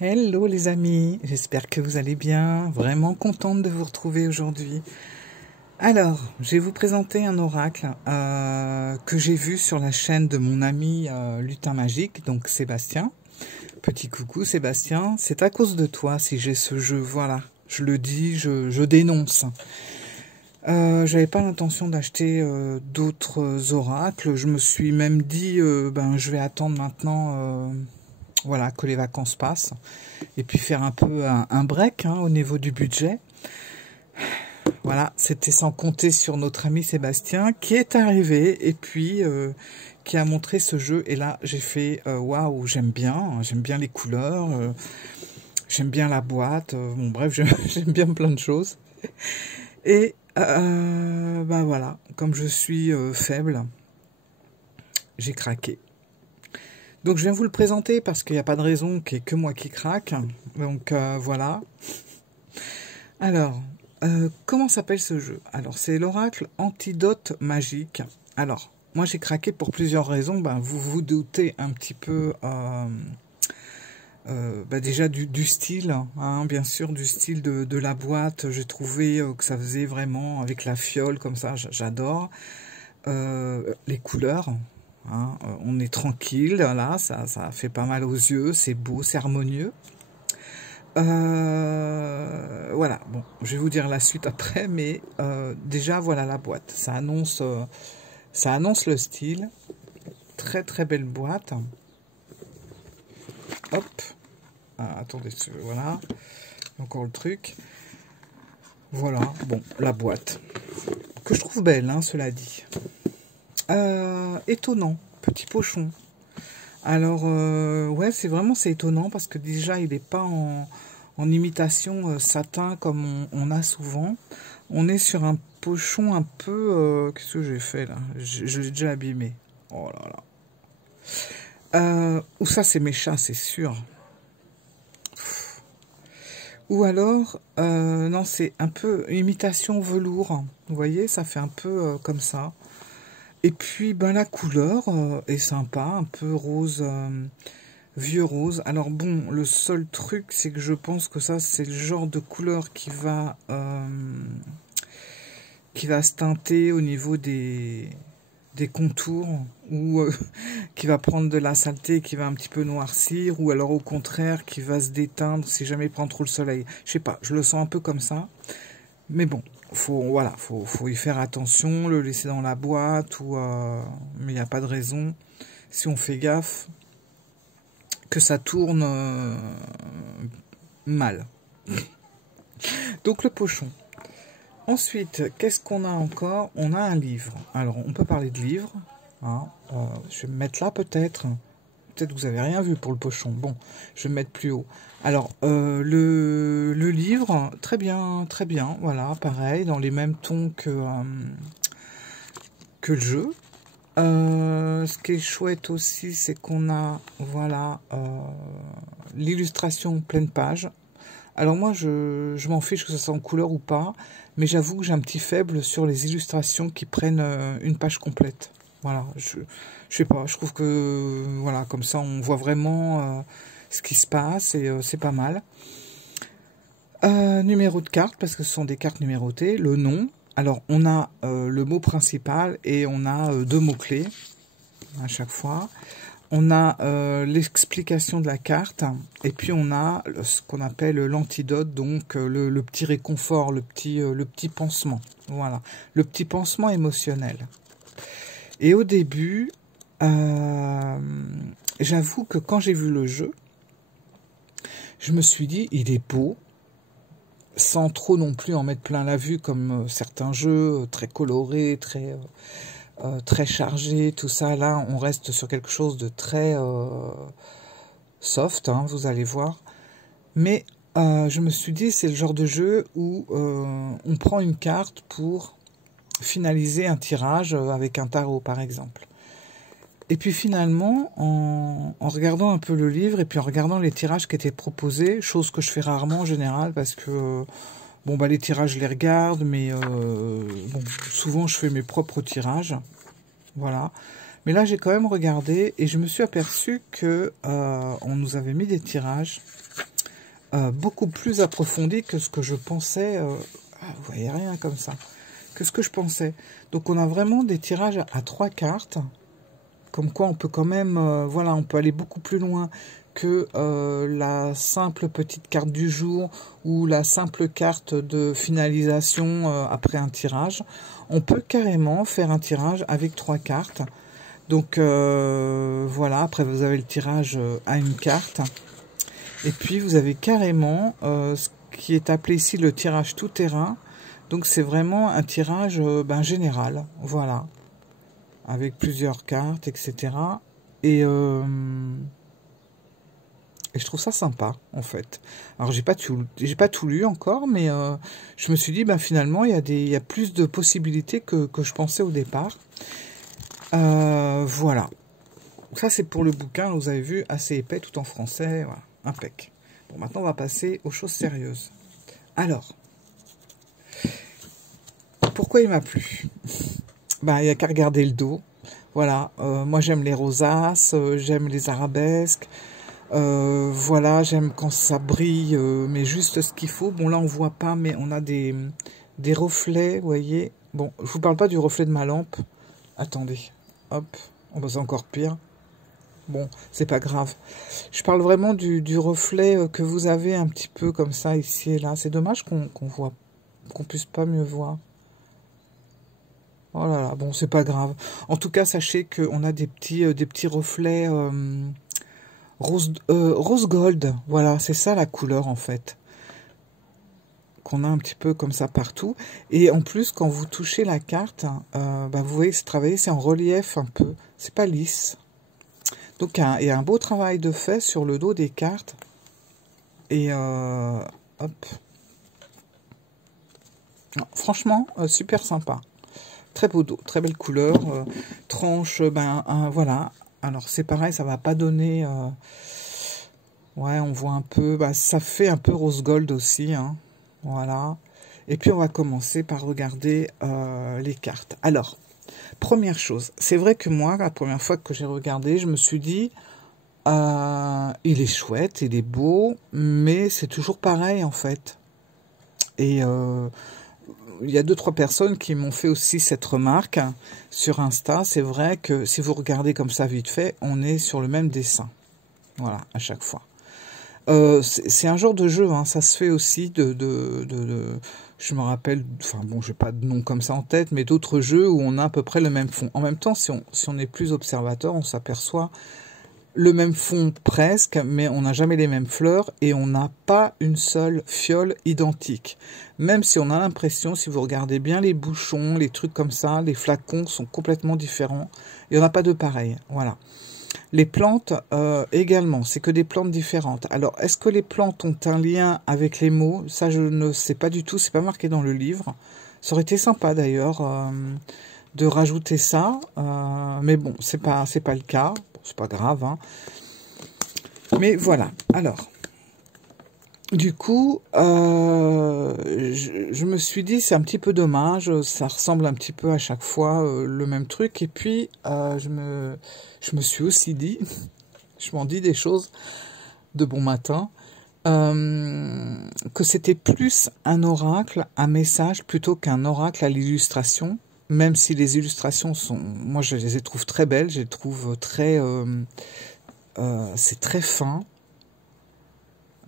Hello les amis, j'espère que vous allez bien, vraiment contente de vous retrouver aujourd'hui. Alors, je vais vous présenter un oracle que j'ai vu sur la chaîne de mon ami Lutin Magique, donc Sébastien. Petit coucou Sébastien, c'est à cause de toi si j'ai ce jeu, voilà, je le dis, je dénonce. J'avais pas l'intention d'acheter d'autres oracles, je me suis même dit, je vais attendre maintenant... Voilà, que les vacances passent. Et puis faire un peu un break au niveau du budget. Voilà, c'était sans compter sur notre ami Sébastien qui est arrivé et puis qui a montré ce jeu. Et là, j'ai fait waouh, j'aime bien les couleurs, j'aime bien la boîte. Bon, bref, j'aime bien plein de choses. Et voilà, comme je suis faible, j'ai craqué. Donc je viens vous le présenter parce qu'il n'y a pas de raison qu'il n'y ait que moi qui craque. Donc voilà. Alors, comment s'appelle ce jeu? Alors c'est l'oracle Antidote Magique. Alors, moi j'ai craqué pour plusieurs raisons. Vous vous doutez un petit peu déjà du style, bien sûr, du style de la boîte. J'ai trouvé que ça faisait vraiment avec la fiole comme ça, j'adore. Les couleurs. On est tranquille, là, ça fait pas mal aux yeux, c'est beau, c'est harmonieux. Voilà, bon, je vais vous dire la suite après, mais déjà, voilà la boîte. Ça annonce le style. Très, très belle boîte. Hop. Attendez, voilà. Encore le truc. Voilà, bon, la boîte. Que je trouve belle, cela dit. Étonnant, petit pochon. Alors, ouais, c'est étonnant parce que déjà, il n'est pas en imitation satin comme on a souvent. On est sur un pochon un peu... qu'est-ce que j'ai fait là? Je l'ai déjà abîmé. Oh là là. Ou ça, c'est mes chats, c'est sûr. Ou alors, non, c'est un peu imitation velours. Vous voyez, ça fait un peu comme ça. Et puis, la couleur est sympa, un peu rose, vieux rose. Alors bon, le seul truc, c'est que je pense que ça, c'est le genre de couleur qui va se teinter au niveau des contours, ou qui va prendre de la saleté, qui va un petit peu noircir, ou alors au contraire, qui va se déteindre si jamais il prend trop le soleil. Je sais pas, je le sens un peu comme ça. Mais bon, faut y faire attention, le laisser dans la boîte, mais il n'y a pas de raison, si on fait gaffe, que ça tourne mal. Donc le pochon. Ensuite, qu'est-ce qu'on a encore? On a un livre. Alors, on peut parler de livre. Je vais me mettre là peut-être. Peut-être que vous n'avez rien vu pour le pochon. Bon, je vais me mettre plus haut. Alors, le livre, très bien, voilà, pareil, dans les mêmes tons que le jeu. Ce qui est chouette aussi, c'est qu'on a, voilà, l'illustration pleine page. Alors moi, je m'en fiche que ce soit en couleur ou pas, mais j'avoue que j'ai un petit faible sur les illustrations qui prennent une page complète. Voilà, je sais pas, je trouve que, voilà, comme ça, on voit vraiment ce qui se passe et c'est pas mal. Numéro de carte, parce que ce sont des cartes numérotées, le nom. Alors, on a le mot principal et on a deux mots-clés à chaque fois. On a l'explication de la carte et puis on a ce qu'on appelle l'antidote, donc le petit réconfort, le petit pansement. Voilà, le petit pansement émotionnel. Et au début, j'avoue que quand j'ai vu le jeu, je me suis dit, il est beau, sans trop non plus en mettre plein la vue comme certains jeux très colorés, très chargés, tout ça. Là, on reste sur quelque chose de très soft, vous allez voir. Mais je me suis dit, c'est le genre de jeu où on prend une carte pour finaliser un tirage avec un tarot, par exemple. Et puis finalement, en regardant un peu le livre et puis en regardant les tirages qui étaient proposés, chose que je fais rarement en général parce que les tirages je les regarde, mais souvent je fais mes propres tirages. Voilà. Mais là, j'ai quand même regardé et je me suis aperçu que on nous avait mis des tirages beaucoup plus approfondis que ce que je pensais. Vous voyez rien comme ça. Que ce que je pensais. Donc, on a vraiment des tirages à 3 cartes. Comme quoi, on peut quand même, voilà, on peut aller beaucoup plus loin que la simple petite carte du jour ou la simple carte de finalisation après un tirage. On peut carrément faire un tirage avec 3 cartes. Donc voilà, après vous avez le tirage à une carte. Et puis vous avez carrément ce qui est appelé ici le tirage tout terrain. Donc c'est vraiment un tirage général, voilà. Avec plusieurs cartes, etc. Et je trouve ça sympa, en fait. Alors, j'ai pas tout lu encore, mais je me suis dit, finalement, il y a plus de possibilités que je pensais au départ. Voilà. Ça, c'est pour le bouquin, vous avez vu, assez épais, tout en français. Voilà, impec. Bon, maintenant, on va passer aux choses sérieuses. Alors, pourquoi il m'a plu? Il n'y a qu'à regarder le dos. Voilà, moi, j'aime les rosaces, j'aime les arabesques. Voilà, j'aime quand ça brille, mais juste ce qu'il faut. Bon, là, on voit pas, mais on a des reflets, vous voyez. Bon, je vous parle pas du reflet de ma lampe. Attendez, hop, c'est encore pire. Bon, c'est pas grave. Je parle vraiment du reflet que vous avez un petit peu comme ça, ici et là. C'est dommage qu'on puisse pas mieux voir. Oh là là, bon, c'est pas grave. En tout cas, sachez qu'on a des petits reflets... rose gold, voilà, c'est ça la couleur en fait. Qu'on a un petit peu comme ça partout. Et en plus, quand vous touchez la carte, vous voyez, c'est travaillé, c'est en relief un peu. C'est pas lisse. Donc il y a un beau travail de fait sur le dos des cartes. Et hop. Non, franchement, super sympa. Très beau dos, très belle couleur. Tranche, voilà. Alors c'est pareil, ça va pas donner... ouais, on voit un peu... ça fait un peu rose gold aussi. Hein, voilà. Et puis on va commencer par regarder les cartes. Alors, première chose. C'est vrai que moi, la première fois que j'ai regardé, je me suis dit... il est chouette, il est beau, mais c'est toujours pareil en fait. Et... il y a 2-3 personnes qui m'ont fait aussi cette remarque sur Insta. C'est vrai que si vous regardez comme ça vite fait, on est sur le même dessin. Voilà, à chaque fois. C'est un genre de jeu, hein, ça se fait aussi je me rappelle, enfin bon, j'ai pas de nom comme ça en tête, mais d'autres jeux où on a à peu près le même fond. En même temps, si on est plus observateur, on s'aperçoit le même fond presque, mais on n'a jamais les mêmes fleurs et on n'a pas une seule fiole identique. Même si on a l'impression, si vous regardez bien les bouchons, les trucs comme ça, les flacons sont complètement différents. Il n'y en a pas de pareil. Voilà. Les plantes également, c'est que des plantes différentes. Alors, est-ce que les plantes ont un lien avec les mots? Ça, je ne sais pas du tout, c'est pas marqué dans le livre. Ça aurait été sympa d'ailleurs de rajouter ça, mais bon, c'est pas le cas. C'est pas grave, hein. Mais voilà. Alors, du coup, je me suis dit, c'est un petit peu dommage. Ça ressemble un petit peu à chaque fois le même truc. Et puis, je me suis aussi dit, je m'en dis des choses de bon matin, que c'était plus un oracle, un message, plutôt qu'un oracle à l'illustration. Même si les illustrations sont... Moi, je les trouve très belles. Je les trouve très... c'est très fin.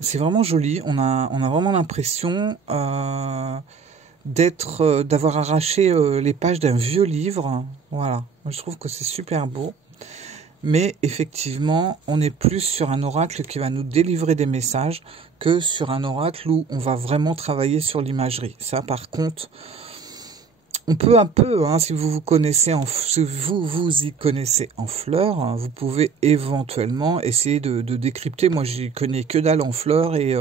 C'est vraiment joli. On a vraiment l'impression d'avoir arraché les pages d'un vieux livre. Voilà. Moi, je trouve que c'est super beau. Mais effectivement, on est plus sur un oracle qui va nous délivrer des messages que sur un oracle où on va vraiment travailler sur l'imagerie. Ça, par contre... On peut un peu, hein, si vous vous y connaissez en fleurs, hein, vous pouvez éventuellement essayer de décrypter. Moi, j'y connais que dalle en fleurs et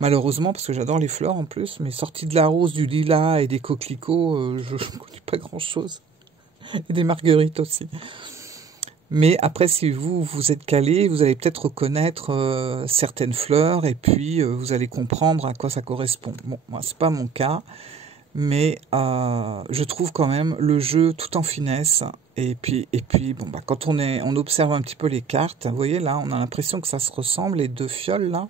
malheureusement, parce que j'adore les fleurs en plus, mais sorti de la rose, du lilas et des coquelicots, je ne connais pas grand-chose. Et des marguerites aussi. Mais après, si vous êtes calé, vous allez peut-être reconnaître certaines fleurs et puis vous allez comprendre à quoi ça correspond. Bon, moi, c'est pas mon cas. mais je trouve quand même le jeu tout en finesse. Et puis bon, bah, quand on observe un petit peu les cartes, vous voyez là, on a l'impression que ça se ressemble, les deux fioles là.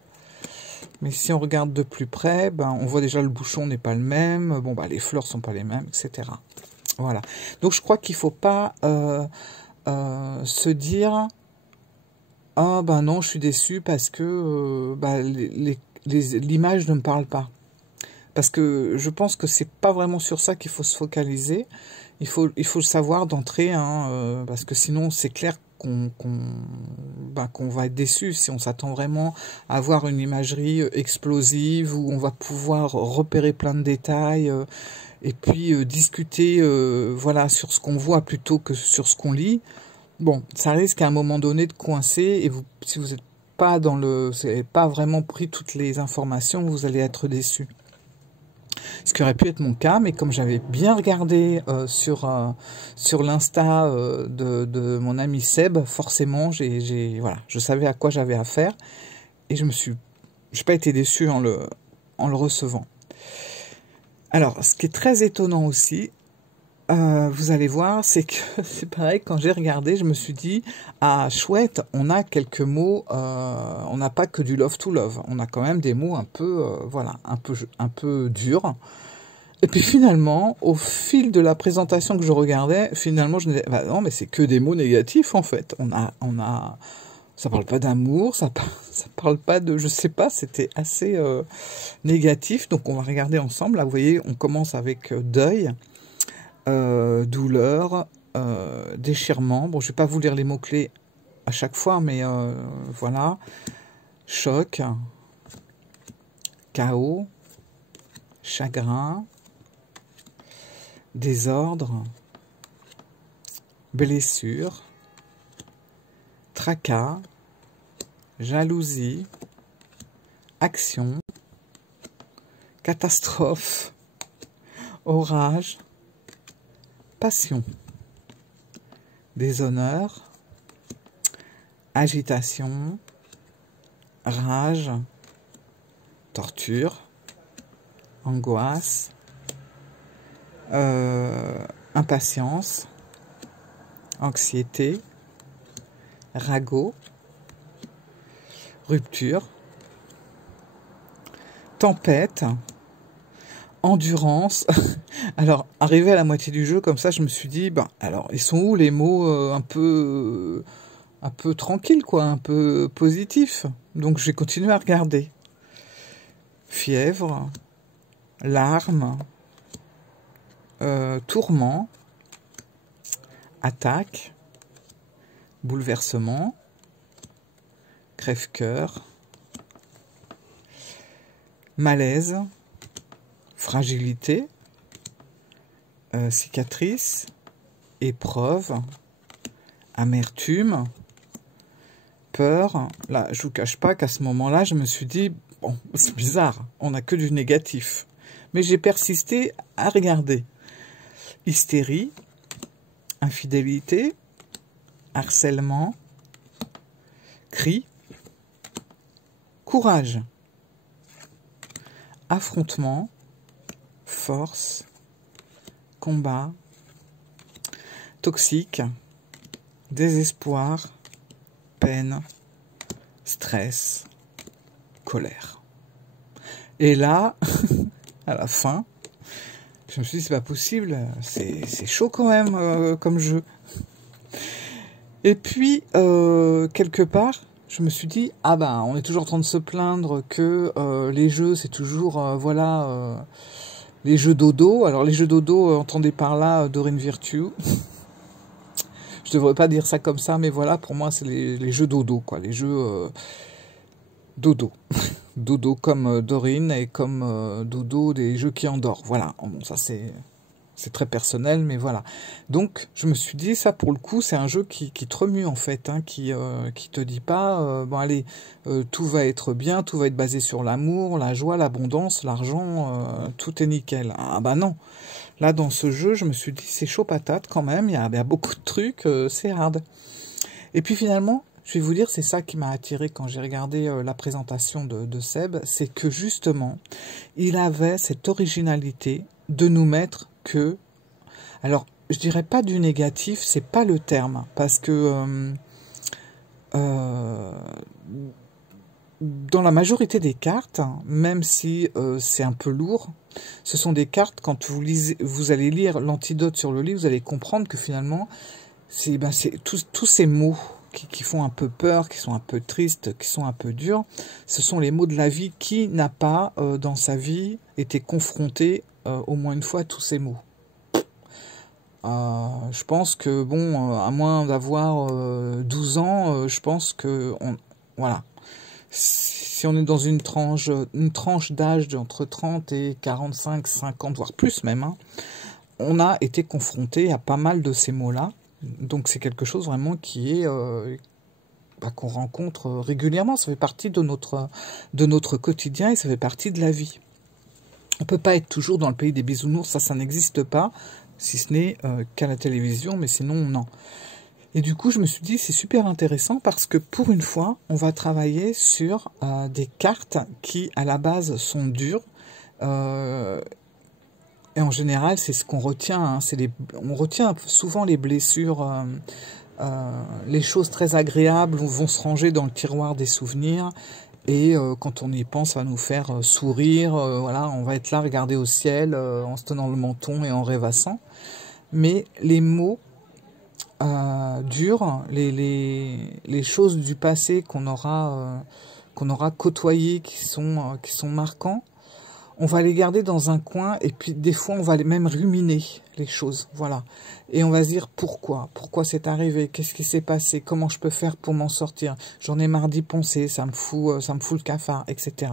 Mais si on regarde de plus près, ben, on voit déjà le bouchon n'est pas le même, bon, bah, les fleurs sont pas les mêmes, etc. Voilà. Donc je crois qu'il faut pas se dire ah ben non, je suis déçu parce que bah, l'image ne me parle pas. Parce que je pense que c'est pas vraiment sur ça qu'il faut se focaliser. Il faut le savoir d'entrée, hein, parce que sinon c'est clair qu'on va être déçu si on s'attend vraiment à avoir une imagerie explosive où on va pouvoir repérer plein de détails et puis discuter voilà, sur ce qu'on voit plutôt que sur ce qu'on lit. Bon, ça risque à un moment donné de coincer et si vous n'êtes pas pas vraiment pris toutes les informations, vous allez être déçu. Ce qui aurait pu être mon cas, mais comme j'avais bien regardé sur l'Insta de mon ami Seb, forcément, voilà, je savais à quoi j'avais affaire et j'ai pas été déçu en le recevant. Alors, ce qui est très étonnant aussi, vous allez voir, c'est que c'est pareil, quand j'ai regardé, je me suis dit, ah chouette, on a quelques mots, on n'a pas que du love to love, on a quand même des mots un peu, voilà, un peu durs. Et puis finalement, au fil de la présentation que je regardais, finalement, je me disais, bah non, mais c'est que des mots négatifs en fait. Ça parle pas d'amour, ça parle pas de, je sais pas, c'était assez négatif. Donc on va regarder ensemble. Là, vous voyez, on commence avec deuil. Douleur, déchirement. Bon, je vais pas vous lire les mots-clés à chaque fois, mais voilà. Choc, chaos, chagrin, désordre, blessure, tracas, jalousie, action, catastrophe, orage, passion, déshonneur, agitation, rage, torture, angoisse, impatience, anxiété, ragot, rupture, tempête, endurance. Alors, arrivé à la moitié du jeu, comme ça, je me suis dit, ben, alors, ils sont où les mots un peu tranquilles, quoi, un peu positifs? Donc, j'ai continué à regarder. Fièvre, larmes, tourment, attaque, bouleversement, crève-cœur, malaise, fragilité, cicatrice, épreuve, amertume, peur. Là, je vous cache pas qu'à ce moment-là, je me suis dit, bon, c'est bizarre, on n'a que du négatif. Mais j'ai persisté à regarder. Hystérie, infidélité, harcèlement, cri, courage, affrontement, force, combat, toxique, désespoir, peine, stress, colère. Et là, à la fin, je me suis dit, c'est pas possible, c'est chaud quand même comme jeu. Et puis, quelque part, je me suis dit, ah ben, on est toujours en train de se plaindre que les jeux, c'est toujours, voilà, les jeux dodo. Alors, les jeux dodo, entendez par là Dorine Virtue. Je devrais pas dire ça comme ça, mais voilà, pour moi, c'est les jeux dodo, quoi. Les jeux dodo. Dodo comme Dorine et comme dodo des jeux qui endort. Voilà, bon, ça c'est très personnel, mais voilà. Donc, je me suis dit, ça, pour le coup, c'est un jeu qui te remue, en fait, hein, qui te dit pas, bon, allez, tout va être bien, tout va être basé sur l'amour, la joie, l'abondance, l'argent, tout est nickel. Ah bah non. Là, dans ce jeu, je me suis dit, c'est chaud patate quand même, il y a beaucoup de trucs, c'est hard. Et puis finalement, je vais vous dire, c'est ça qui m'a attiré quand j'ai regardé la présentation de Seb, c'est que justement, il avait cette originalité de nous mettre que... Alors, je dirais pas du négatif, c'est pas le terme, parce que dans la majorité des cartes, même si c'est un peu lourd, ce sont des cartes, quand vous allez lire l'antidote sur le livre, vous allez comprendre que finalement, c'est tous ces mots qui font un peu peur, qui sont un peu tristes, qui sont un peu durs, ce sont les mots de la vie. Qui n'a pas, dans sa vie, été confronté au moins une fois à tous ces mots? Je pense que, bon, à moins d'avoir 12 ans, je pense que, voilà, si on est dans une tranche d'âge entre 30 et 45, 50, voire plus même, hein, on a été confronté à pas mal de ces mots-là. Donc c'est quelque chose vraiment qui est qu'on rencontre régulièrement. Ça fait partie de notre quotidien et ça fait partie de la vie. On peut pas être toujours dans le pays des bisounours, ça n'existe pas, si ce n'est qu'à la télévision, mais sinon non. Et du coup, je me suis dit, c'est super intéressant parce que pour une fois, on va travailler sur des cartes qui, à la base, sont dures. Et en général, c'est ce qu'on retient. Hein, on retient souvent les blessures, les choses très agréables vont se ranger dans le tiroir des souvenirs. Et quand on y pense, ça va nous faire sourire. Voilà, on va être là, regarder au ciel, en se tenant le menton et en rêvassant. Mais les mots dures, les choses du passé qu'on aura côtoyées, qui sont marquants, on va les garder dans un coin et puis des fois on va même ruminer les choses, voilà. Et on va se dire pourquoi c'est arrivé, qu'est-ce qui s'est passé, comment je peux faire pour m'en sortir, j'en ai marre d'y penser, ça me fout le cafard, etc.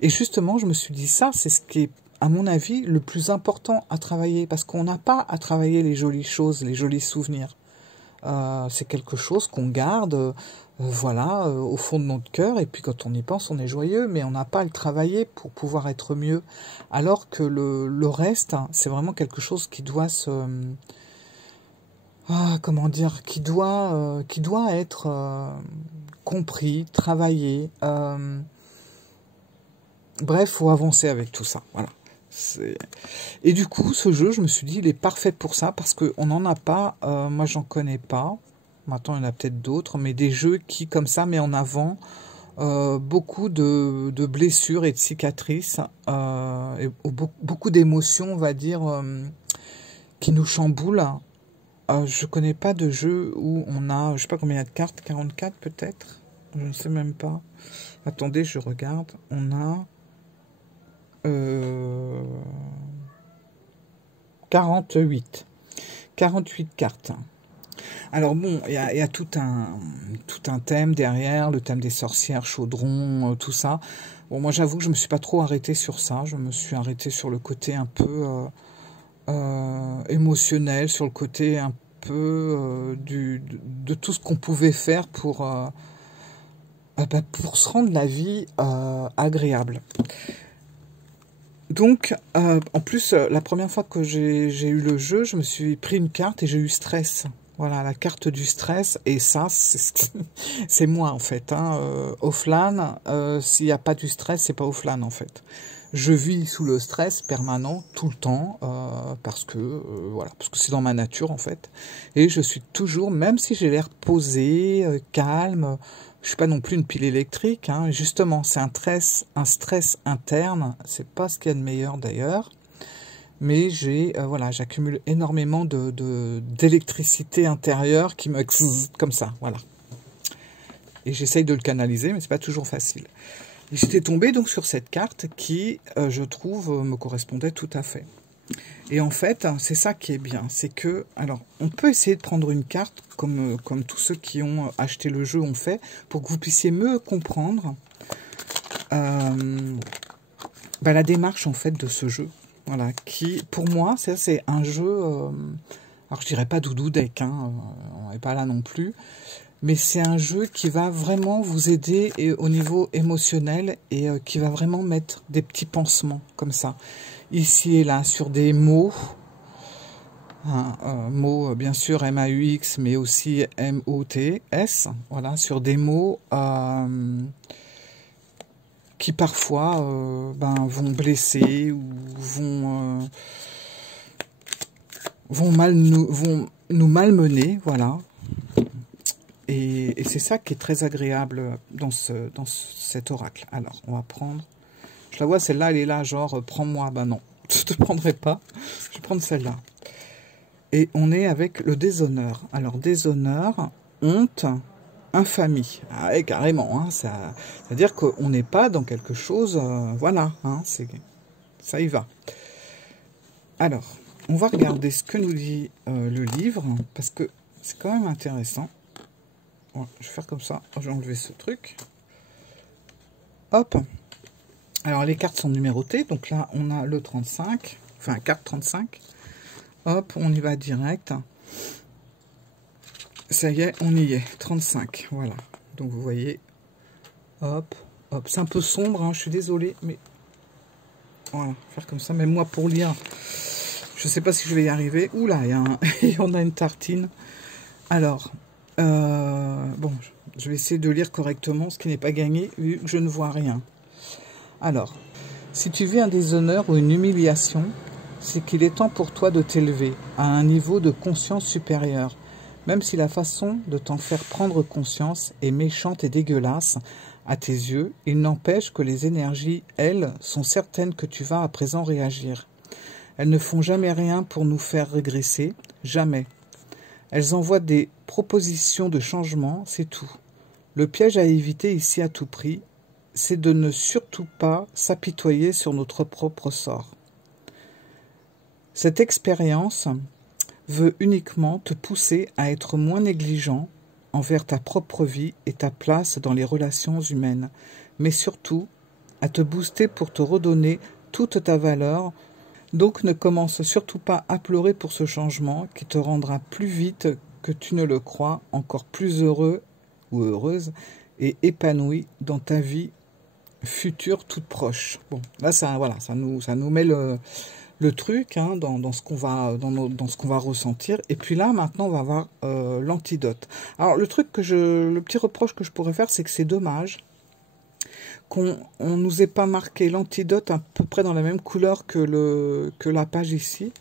Et justement, je me suis dit ça, c'est ce qui est, à mon avis, le plus important à travailler, parce qu'on n'a pas à travailler les jolies choses, les jolis souvenirs. C'est quelque chose qu'on garde, voilà, au fond de notre cœur, et puis quand on y pense, on est joyeux, mais on n'a pas à le travailler pour pouvoir être mieux. Alors que le reste, hein, c'est vraiment quelque chose qui doit comment dire, qui doit être compris, travaillé. Bref, faut avancer avec tout ça, voilà. Et du coup, ce jeu, je me suis dit, il est parfait pour ça, parce qu'on n'en a pas, moi j'en connais pas, maintenant il y en a peut-être d'autres, mais des jeux qui, comme ça, met en avant beaucoup de blessures et de cicatrices, et beaucoup d'émotions, on va dire, qui nous chamboulent. Je connais pas de jeu où on a, je sais pas combien il y a de cartes, 44 peut-être, je ne sais même pas. Attendez, je regarde, on a 48 cartes. Alors bon, il y a tout un thème derrière, le thème des sorcières, chaudron, tout ça. Bon, moi j'avoue que je me suis pas trop arrêtée sur ça, je me suis arrêtée sur le côté un peu émotionnel, sur le côté un peu de tout ce qu'on pouvait faire pour se rendre la vie agréable. Donc, en plus, la première fois que j'ai eu le jeu, je me suis pris une carte et j'ai eu stress. Voilà, la carte du stress. Et ça, c'est moi, en fait. Hein. Offline, s'il n'y a pas du stress, c'est pas offline, en fait. Je vis sous le stress permanent, tout le temps, parce que c'est dans ma nature, en fait. Et je suis toujours, même si j'ai l'air posé, calme... Je suis pas non plus une pile électrique, hein. Justement, c'est un stress interne. C'est pas ce qu'il y a de meilleur d'ailleurs, mais j'accumule énormément d'électricité intérieure qui me comme ça, voilà. Et j'essaye de le canaliser, mais c'est pas toujours facile. Et j'étais tombée donc sur cette carte qui, je trouve, me correspondait tout à fait. Et en fait, c'est ça qui est bien, c'est que, alors, on peut essayer de prendre une carte, comme tous ceux qui ont acheté le jeu ont fait, pour que vous puissiez mieux comprendre la démarche, en fait, de ce jeu. Voilà, qui, pour moi, c'est un jeu, alors je dirais pas doudou deck, hein, on n'est pas là non plus, mais c'est un jeu qui va vraiment vous aider au niveau émotionnel et qui va vraiment mettre des petits pansements, comme ça. Ici et là, sur des mots, mots bien sûr M-A-U-X, mais aussi M-O-T-S, voilà, sur des mots qui parfois vont blesser ou vont nous malmener, voilà. Et c'est ça qui est très agréable dans cet oracle. Alors, on va prendre... Je la vois, celle-là, elle est là, genre, prends-moi. Ben non, je ne te prendrai pas. Je vais prendre celle-là. Et on est avec le déshonneur. Alors, déshonneur, honte, infamie. Ah ouais, carrément. Hein, c'est-à-dire qu'on n'est pas dans quelque chose... voilà, hein, ça y va. Alors, on va regarder ce que nous dit le livre, parce que c'est quand même intéressant. Bon, je vais faire comme ça. Je vais enlever ce truc. Hop. Alors, les cartes sont numérotées. Donc là, on a le 35. Enfin, carte 35. Hop, on y va direct. Ça y est, on y est. 35, voilà. Donc, vous voyez. Hop, hop. C'est un peu sombre, hein, je suis désolée, mais... Voilà, faire comme ça. Même moi, pour lire, je ne sais pas si je vais y arriver. Oula, on a une tartine. Alors... bon, je vais essayer de lire correctement, ce qui n'est pas gagné, vu que je ne vois rien. Alors, si tu vis un déshonneur ou une humiliation, c'est qu'il est temps pour toi de t'élever à un niveau de conscience supérieur, même si la façon de t'en faire prendre conscience est méchante et dégueulasse à tes yeux, il n'empêche que les énergies, elles, sont certaines que tu vas à présent réagir. Elles ne font jamais rien pour nous faire régresser, jamais. Elles envoient des propositions de changement, c'est tout. Le piège à éviter ici à tout prix, c'est de ne surtout pas s'apitoyer sur notre propre sort. Cette expérience veut uniquement te pousser à être moins négligent envers ta propre vie et ta place dans les relations humaines, mais surtout à te booster pour te redonner toute ta valeur. Donc ne commence surtout pas à pleurer pour ce changement qui te rendra plus vite que tu ne le crois, encore plus heureux ou heureuse et épanoui dans ta vie future toute proche. Bon, là ça nous met le truc hein, dans ce qu'on va ressentir. Et puis là maintenant on va voir l'antidote. Alors le petit reproche que je pourrais faire, c'est que c'est dommage qu'on nous ait pas marqué l'antidote à peu près dans la même couleur que la page ici.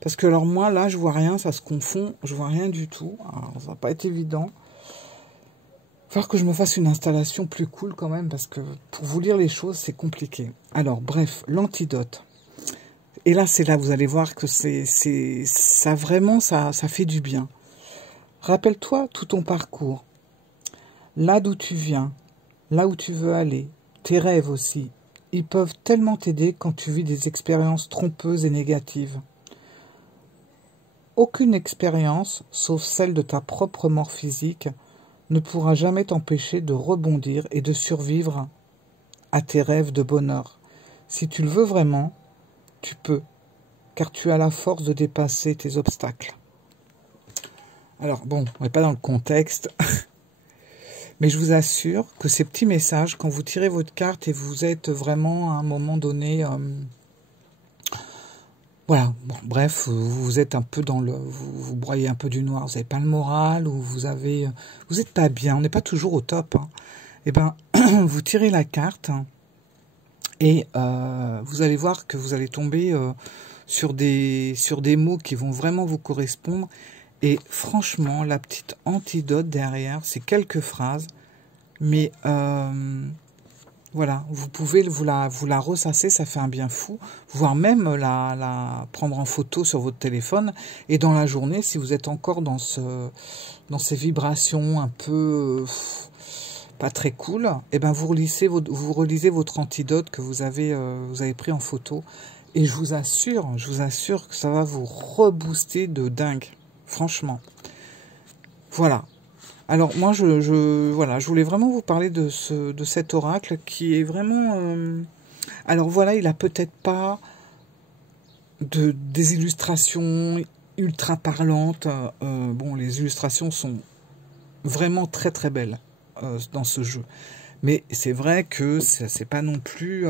Parce que alors moi, là, je vois rien, ça se confond, je vois rien du tout. Alors, ça va pas être évident. Il va falloir que je me fasse une installation plus cool quand même, parce que pour vous lire les choses, c'est compliqué. Alors, bref, l'antidote. Et là, c'est là, vous allez voir que ça vraiment, ça fait du bien. Rappelle-toi tout ton parcours. Là d'où tu viens, là où tu veux aller. Tes rêves aussi, ils peuvent tellement t'aider quand tu vis des expériences trompeuses et négatives. Aucune expérience, sauf celle de ta propre mort physique, ne pourra jamais t'empêcher de rebondir et de survivre à tes rêves de bonheur. Si tu le veux vraiment, tu peux, car tu as la force de dépasser tes obstacles. Alors bon, on n'est pas dans le contexte... Mais je vous assure que ces petits messages, quand vous tirez votre carte et vous êtes vraiment à un moment donné... voilà, bon, bref, vous êtes un peu vous broyez un peu du noir, vous n'avez pas le moral, ou vous n'êtes pas bien, on n'est pas toujours au top. Hein. Eh bien, vous tirez la carte et vous allez voir que vous allez tomber sur des mots qui vont vraiment vous correspondre. Et franchement, la petite antidote derrière, c'est quelques phrases, mais voilà, vous pouvez vous la ressasser, ça fait un bien fou, voire même la prendre en photo sur votre téléphone, et dans la journée, si vous êtes encore dans ces vibrations un peu pas très cool, et ben vous relisez votre antidote que vous avez pris en photo, et je vous assure que ça va vous rebooster de dingue. Franchement. Voilà. Alors moi, je voulais vraiment vous parler de cet oracle qui est vraiment... alors voilà, il a peut-être pas des illustrations ultra parlantes. Bon, les illustrations sont vraiment très très belles dans ce jeu. Mais c'est vrai que c'est pas non plus...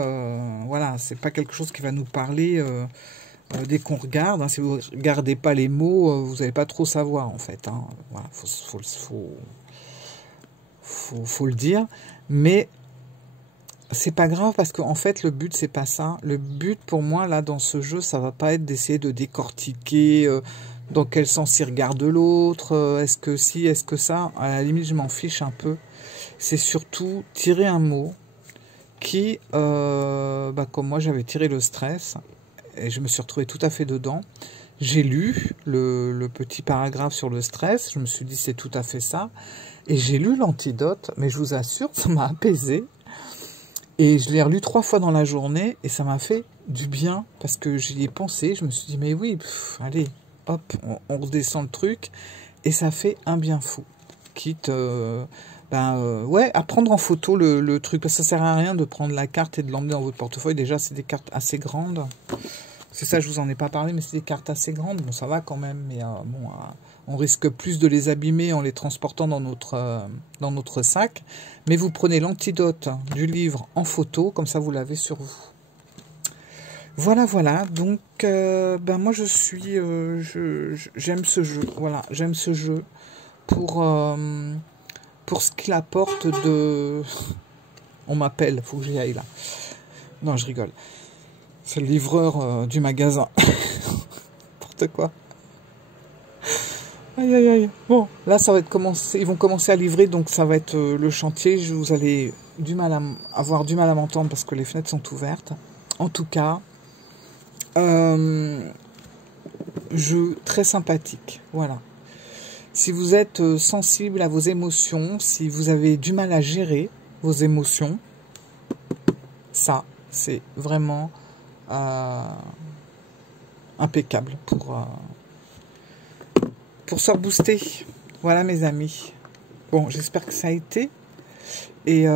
voilà, c'est pas quelque chose qui va nous parler... dès qu'on regarde, hein, si vous ne regardez pas les mots, vous n'allez pas trop savoir en fait. Hein. Voilà, faut le dire. Mais c'est pas grave parce qu'en fait le but c'est pas ça. Le but pour moi là dans ce jeu, ça va pas être d'essayer de décortiquer dans quel sens il regarde l'autre, est-ce que si, est-ce que ça. À la limite je m'en fiche un peu. C'est surtout tirer un mot qui, comme moi j'avais tiré le stress et je me suis retrouvée tout à fait dedans. J'ai lu le petit paragraphe sur le stress, je me suis dit c'est tout à fait ça. Et j'ai lu l'antidote, mais je vous assure, ça m'a apaisé. Et je l'ai relu 3 fois dans la journée et ça m'a fait du bien parce que j'y ai pensé. Je me suis dit, mais oui, allez, hop, on redescend le truc et ça fait un bien fou. Quitte, ouais, à prendre en photo le truc parce que ça sert à rien de prendre la carte et de l'emmener dans votre portefeuille. Déjà, c'est des cartes assez grandes. C'est ça, je vous en ai pas parlé, mais c'est des cartes assez grandes. Bon, ça va quand même, mais on risque plus de les abîmer en les transportant dans notre sac. Mais vous prenez l'antidote du livre en photo, comme ça vous l'avez sur vous. Voilà, voilà. Donc, moi je suis, j'aime ce jeu. Voilà, j'aime ce jeu pour ce qu'il apporte de. On m'appelle, faut que j'y aille là. Non, je rigole. C'est le livreur du magasin. N'importe quoi. Aïe, aïe, aïe. Bon, là, ça va être commencé. Ils vont commencer à livrer, donc ça va être le chantier. Vous allez avoir du mal à m'entendre parce que les fenêtres sont ouvertes. En tout cas, jeu très sympathique. Voilà. Si vous êtes sensible à vos émotions, si vous avez du mal à gérer vos émotions, ça, c'est vraiment impeccable pour se rebooster. Voilà mes amis. Bon, j'espère que ça a été. Et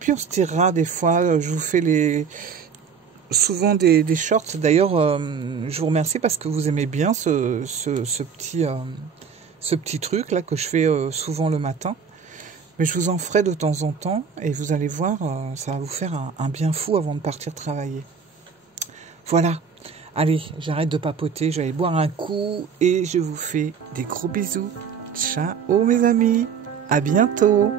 puis on se tirera des fois. Je vous fais souvent des shorts. D'ailleurs, je vous remercie parce que vous aimez bien ce petit truc là que je fais souvent le matin. Mais je vous en ferai de temps en temps et vous allez voir, ça va vous faire un bien fou avant de partir travailler. Voilà. Allez, j'arrête de papoter, je vais aller boire un coup et je vous fais des gros bisous. Ciao mes amis, à bientôt.